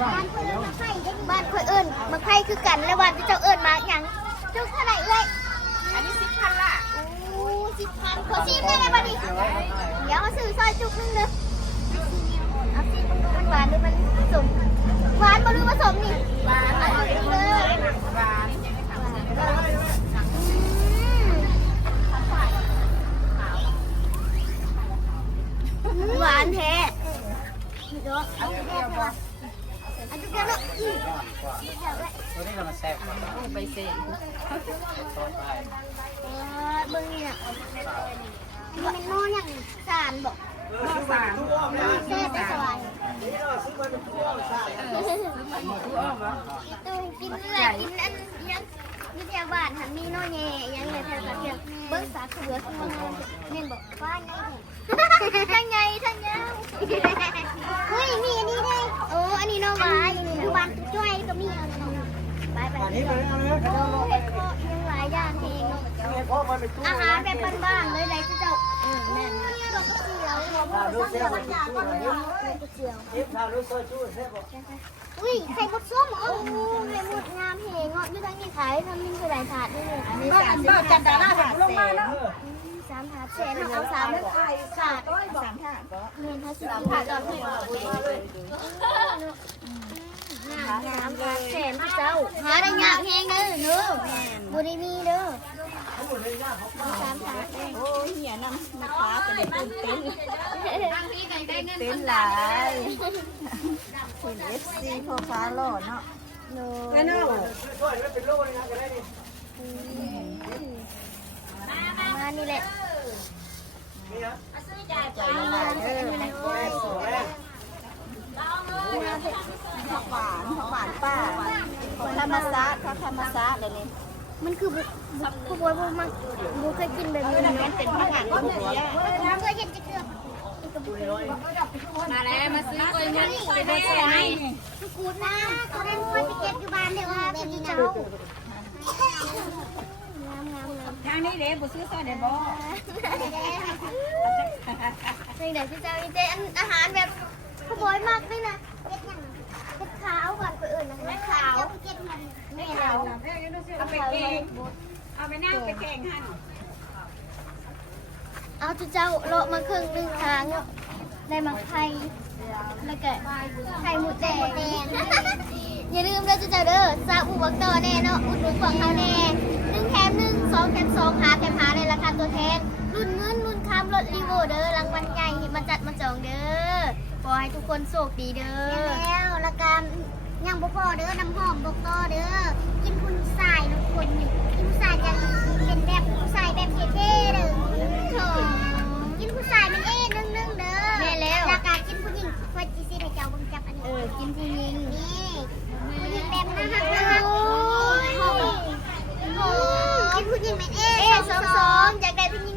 บ้านคอยเอิญมาไข่คือกันแล้ววันที่เจ้าเอิญมาอย่างจุกเท่าไหร่เอ้ย อันนี้10,000ล่ะ โอ้10,000ขอชิมได้ไหมบ้านี้เดี๋ยวเขาซื้อซอยจุกนึงเด้อเอาชิมมันหวานหรือมันผสมหวานบ่หรือผสมนี่หวานเลย หวาน หวานแท้เดี๋ยวเอาจุกแก้วก่อนเอาจุกแก้วเนาะ ตัวนี้เรามาแซ่บ ไปเซ็น ต่อไป เบิ่งนี่น่ะมันเป็นหม้ออย่างสารบอก หวาน แซ่บไปสบาย ตู้อ้อมวะ ตู้กินเลือดกินอันยังมีแถวบ้านหันมีน้อยแง่ยังเลยแถวเพียงเบิ้งสาเขือคือเน่นบอกว่าไงทั้งไงทั้งยาวเฮ้ยมีอันนี้ด้วยโอ้อันนี้น้องวายคือบ้านจ้อยก็มีเอาไปไป อันนี้มาเลยเอาเลย โอ้เฮ็ดข้อยังหลายอย่างเองเนาะ เพราะมันเป็นตู้ อาหารแบบบ้านๆเลยไรที่เจ้าแม่ดอกกระเจียวดอกกระเจียว ทิพย์ทางรู้ซอยชู้แซ่บบอก อุ้ยใส่บดส้มโอ้ใส่หมดงามเหงเงาะไม่ทั้งนี้ขายทำมินกระไรถาดด้วย ก็อันบ้าจันดาราลงมาแล้ว 3 ถาดแชร์เอา3ถาด 3 ถาดก็ เงินภาษีถาดจอดให้งามถาดแชร์พี่เจ้าหาได้ยากแหงเด้อเด้อบุรีมีเด้อ3 ถาด โอ้ยเหี้ยน้ำนะคะจะได้ตื่นเต้น ทางพี่ไหนได้เงิน เต้นหลายคุณ FC พ่อฟ้าหล่อเนาะ โน ไปเนาะ ช่วยไม่เป็นโรคเลยนะก็ได้ดิ มานี่แหละ นี่ฮะ ใจหลายเด้อ ผักหวานป้าธรรมชาติเขาธรรมชาติเลยนี่ มันคือผู้บอยบุมันบุเคยกินแบบนี้มันเป็นผักกาดก็แบบนี้เคยเห็นจะเกือบ มาแล้วมาซื้อกล้วยเงินไปได้ไหม สุกูนะเขาได้มาไปเก็บอยู่บ้านเดี๋ยวว่าเป็นเจ้า ทางนี้เด้บ่ซื้อซอยเด้บ่ สิ่งไหนที่เจ้าอีเจอาหารแบบผู้บอยมากเลยนะเก็ดขาวก่อนคนอื่นนะเก็ดขาวเก็ดมันไม่เรา เอาไปแกงเอาไปนั่งไปแกงหั่น เอาเจ้าเลาะมาครึ่งนึงทางได้มาไข่แล้วก็ไข่หมูแดงอย่าลืมเด้อเจ้าเด้อซาบูบักต่อแน่เนาะอุดหนุนของเขาแน่1 แถม 1 2 แถม 2หาแถมหาในราคาตัวแทนรุ่นเงินรุ่นคำรถรีโวเด้อรางวัลใหญ่มาจัดมาจองเด้อขอให้ทุกคนโชคดีเด้อแล้วละกันยังบ่พอเด้อน้ำหอมบอกต่อเด้อกินคุณสายทุกคนนี่กินสายจะเป็นแบบผู้ชายแบบเท่ๆเด้อกินผู้ชายมันนึ่งเด้อแม่แล้วราคากินผู้หญิงพอจีซีได้เจ้าบังจับอันนี้กินผู้หญิงนี่ผู้หญิงแบบน่ารักโอ้ยกินผู้หญิงเป็นสองอยากได้ผู้หญิง